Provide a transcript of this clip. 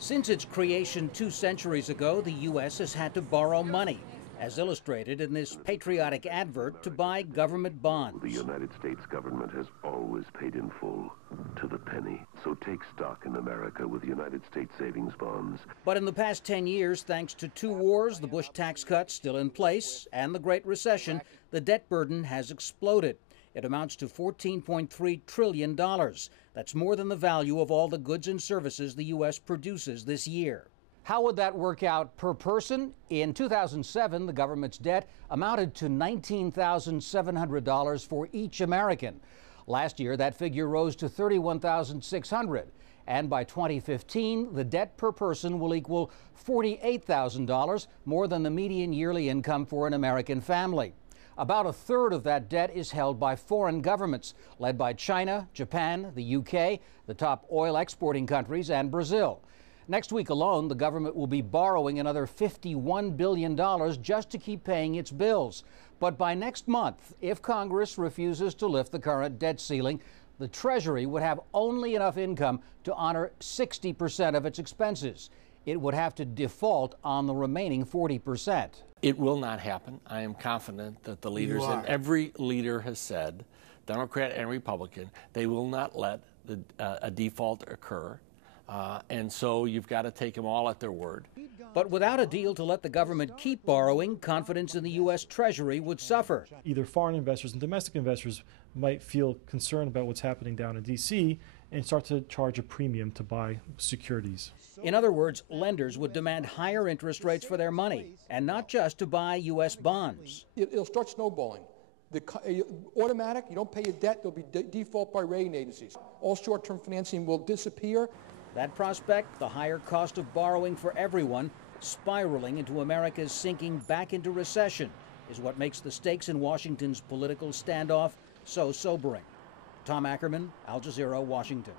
Since its creation 2 centuries ago, the U.S. has had to borrow money, as illustrated in this patriotic advert to buy government bonds. The United States government has always paid in full, to the penny. So take stock in America with United States savings bonds. But in the past 10 years, thanks to 2 wars, the Bush tax cuts still in place, and the Great Recession, the debt burden has exploded. It amounts to $14.3 trillion. That's more than the value of all the goods and services the U.S. produces this year. How would that work out per person? In 2007, the government's debt amounted to $19,700 for each American. Last year, that figure rose to $31,600. And by 2015, the debt per person will equal $48,000, more than the median yearly income for an American family. About a third of that debt is held by foreign governments, led by China, Japan, the UK, the top oil exporting countries, and Brazil. Next week alone, the government will be borrowing another $51 billion just to keep paying its bills. But by next month, if Congress refuses to lift the current debt ceiling, the Treasury would have only enough income to honor 60% of its expenses. It would have to default on the remaining 40%. It will not happen. I am confident that the leaders, and every leader has said, Democrat and Republican, they will not let a default occur. And so you've got to take them all at their word. But without a deal to let the government keep borrowing, confidence in the U.S. Treasury would suffer. Either foreign investors and domestic investors might feel concerned about what's happening down in D.C. and start to charge a premium to buy securities. In other words, lenders would demand higher interest rates for their money, and not just to buy U.S. bonds. It'll start snowballing. Automatic, you don't pay your debt, there'll be default by rating agencies. All short-term financing will disappear. That prospect, the higher cost of borrowing for everyone, spiraling into America's sinking back into recession, is what makes the stakes in Washington's political standoff so sobering. Tom Ackerman, Al Jazeera, Washington.